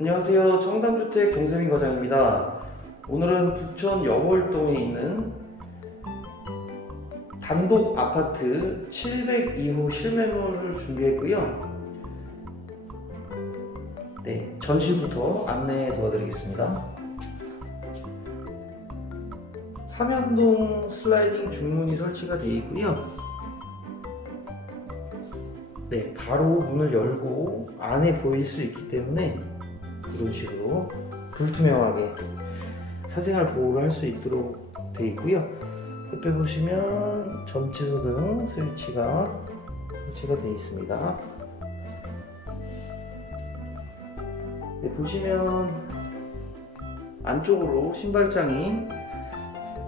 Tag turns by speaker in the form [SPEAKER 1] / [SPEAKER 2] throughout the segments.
[SPEAKER 1] 안녕하세요. 청담주택 정세민 과장입니다. 오늘은 부천 여월동에 있는 단독 아파트 702호 실매물을 준비했고요. 네, 전실부터 안내해 도와드리겠습니다. 삼연동 슬라이딩 중문이 설치가 되어 있고요. 네, 바로 문을 열고 안에 보일 수 있기 때문에 이런 식으로 불투명하게 사생활 보호를 할 수 있도록 되어 있고요. 옆에 보시면 전체 소등 스위치가 설치가 되어 있습니다. 네, 보시면 안쪽으로 신발장이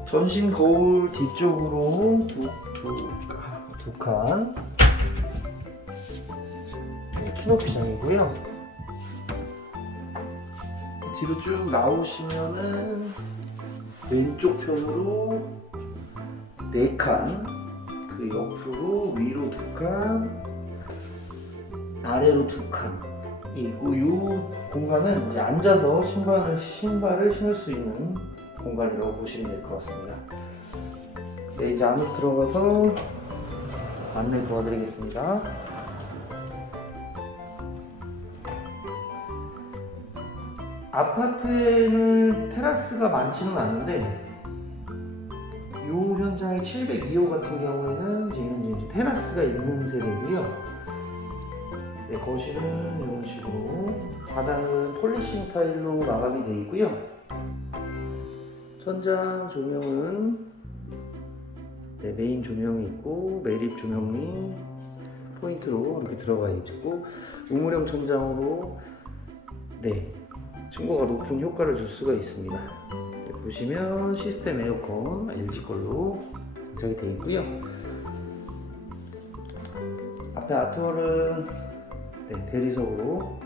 [SPEAKER 1] 전신 거울 뒤쪽으로 두두 칸 네, 키높이장이고요. 뒤로 쭉 나오시면은 왼쪽 편으로 네 칸, 그 옆으로 위로 두 칸, 아래로 두 칸. 있고 이 공간은 이제 앉아서 신발을 신발을 신을 수 있는 공간이라고 보시면 될 것 같습니다. 네, 이제 안으로 들어가서 안내 도와드리겠습니다. 아파트에는 테라스가 많지는 않은데 이 현장의 702호 같은 경우에는 지금 이제 테라스가 있는 세대고요. 네, 거실은 이런 식으로 바닥은 폴리싱 타일로 마감이 되어 있고요. 천장 조명은 네, 메인 조명이 있고 매립 조명이 포인트로 이렇게 들어가 있고 우물형 천장으로 네 층고가 높은 효과를 줄 수가 있습니다. 네, 보시면 시스템 에어컨 LG 걸로 장착이 되어 있고요. 앞에 아트월은 네, 대리석으로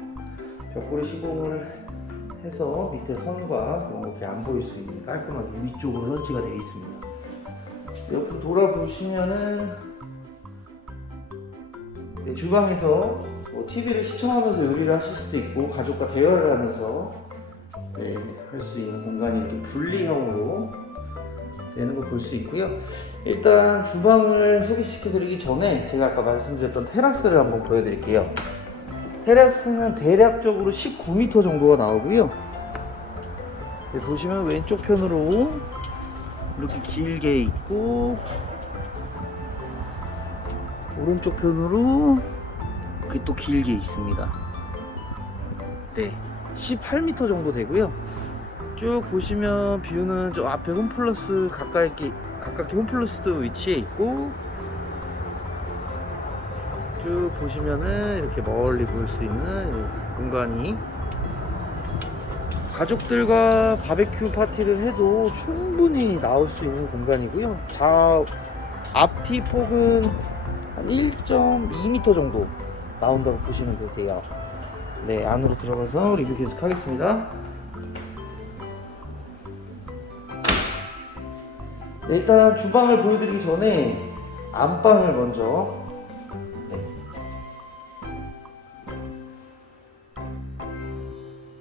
[SPEAKER 1] 벽골이 시공을 해서 밑에 선과 그런 것들이 안 보일 수 있는 깔끔하게 위쪽으로 설치가 되어 있습니다. 옆으로 돌아보시면은 네, 주방에서 뭐 TV를 시청하면서 요리를 하실 수도 있고 가족과 대화를 하면서 네, 할수 있는 공간이 이렇게 분리형으로 되는 걸 볼 수 있고요. 일단 주방을 소개시켜 드리기 전에 제가 아까 말씀드렸던 테라스를 한번 보여드릴게요. 테라스는 대략적으로 19m 정도가 나오고요. 네, 보시면 왼쪽 편으로 이렇게 길게 있고 오른쪽 편으로 이렇게 또 길게 있습니다. 네, 18m 정도 되고요. 쭉 보시면 뷰는 저 앞에 홈플러스 가까이 가깝게 홈플러스도 위치해 있고 쭉 보시면은 이렇게 멀리 볼 수 있는 이 공간이 가족들과 바베큐 파티를 해도 충분히 나올 수 있는 공간이고요. 자 앞뒤 폭은 한 1.2m 정도 나온다고 보시면 되세요. 네, 안으로 들어가서 리뷰 계속 하겠습니다. 네, 일단 주방을 보여드리기 전에 안방을 먼저 네.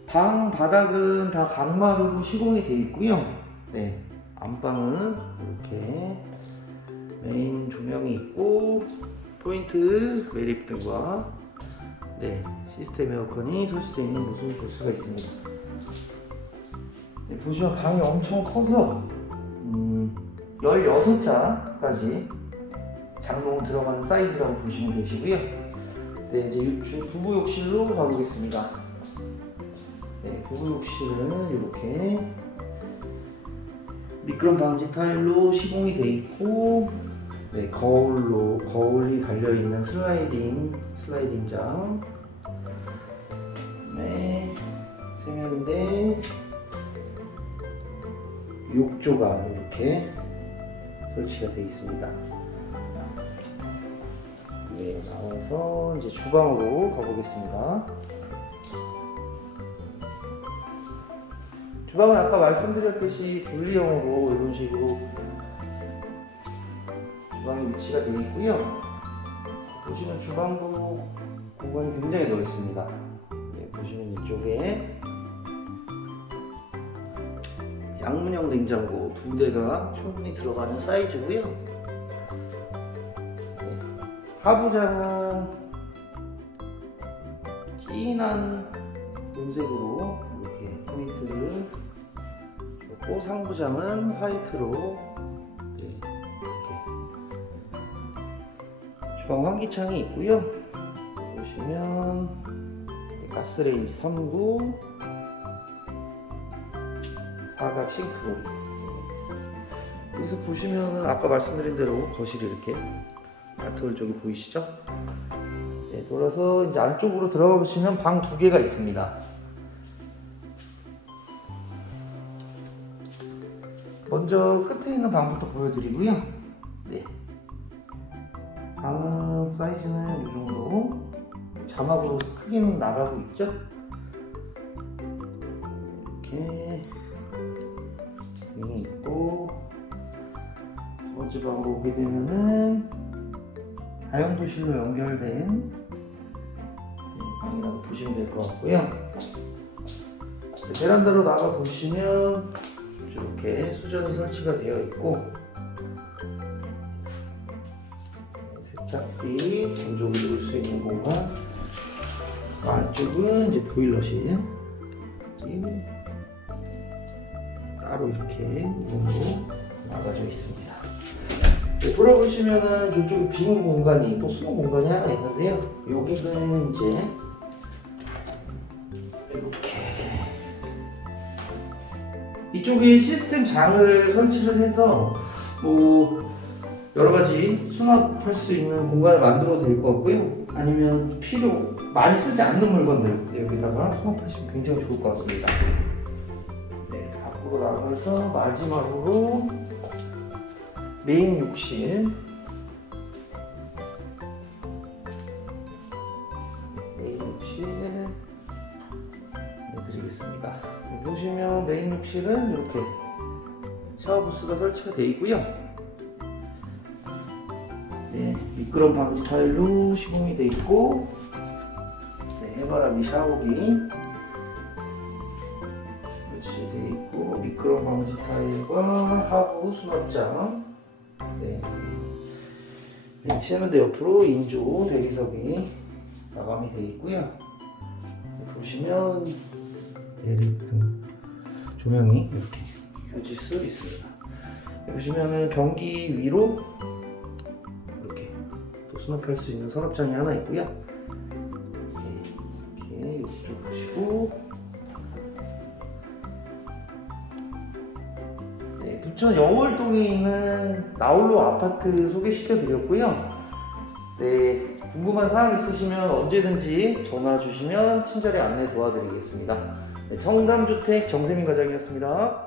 [SPEAKER 1] 방 바닥은 다 강마루로 시공이 되어 있고요. 네, 안방은 이렇게 메인 조명이 있고 포인트 매립 등과 네, 시스템 에어컨이 설치되어 있는 모습을 볼 수가 있습니다. 네, 보시면 방이 엄청 커서 음, 16자까지 장롱 들어가는 사이즈라고 보시면 되시고요. 네, 이제 주 부부 욕실로 가보겠습니다. 네, 부부 욕실은 이렇게 미끄럼 방지 타일로 시공이 되어 있고 네, 거울로 거울이 달려 있는 슬라이딩 슬라이딩장 네 세면대 욕조가 이렇게 설치가 되어 있습니다. 네, 나와서 이제 주방으로 가보겠습니다. 주방은 아까 말씀드렸듯이 분리형으로 이런 식으로 주방이 위치가 되어 있고요. 보시면 주방도 공간이 굉장히 넓습니다. 예, 보시면 이쪽에 양문형 냉장고 두 대가 충분히 들어가는 사이즈고요. 예, 하부장은 진한 은색으로 이렇게 포인트를 줬고 상부장은 화이트로 주방 환기창이 있고요. 보시면 가스레인지 3구 사각 있습니다. 여기서 보시면은 아까 말씀드린 대로 거실이 이렇게 아트홀 쪽이 보이시죠? 네, 돌아서 이제 안쪽으로 들어가 보시면 방 두 개가 있습니다. 먼저 끝에 있는 방부터 보여드리고요. 네. 방 사이즈는 이 정도. 자막으로 크기는 나가고 있죠? 이렇게 윙이 있고 두 번째 방 보게 되면은 다용도실로 연결된 네, 방이라고 보시면 될 것 같고요. 네, 베란다로 나가 보시면 이렇게 수전이 설치가 되어 있고 세탁기 건조기 넣을 수 있는 공간 그 안쪽은 이제 보일러실 이 따로 이렇게 문으로 나가져 있습니다. 네, 돌아보시면은 저쪽에 빈 공간이 또 숨은 공간이 하나 있는데요. 여기는 이제 이렇게 이쪽에 시스템 장을 설치를 해서 뭐 여러 가지 수납할 수 있는 공간을 만들어도 될 것 같고요. 아니면 필요 많이 쓰지 않는 물건들 여기다가 수납하시면 굉장히 좋을 것 같습니다. 네, 밖으로 나가서 마지막으로 메인 욕실 메인 욕실 보여드리겠습니다. 보시면 메인 욕실은 이렇게 샤워 부스가 설치가 되어 있고요. 네, 미끄럼 방지 타일로 시공이 되어 있고 네, 해바라기 샤워기 설치되어 있고 미끄럼 방지 타일과 하부 수납장 네. 배치하는데 옆으로 인조 대리석이 마감이 되어 있고요. 네, 보시면 LED 조명이 이렇게 켜질 수 있습니다. 네, 보시면은 변기 위로 수납할 수 있는 서랍장이 하나 있고요. 네, 이렇게 이쪽 보시고 네, 부천 영월동에 있는 나홀로 아파트 소개시켜 드렸고요. 네, 궁금한 사항 있으시면 언제든지 전화 주시면 친절히 안내 도와드리겠습니다. 네, 청담주택 정세민 과장이었습니다.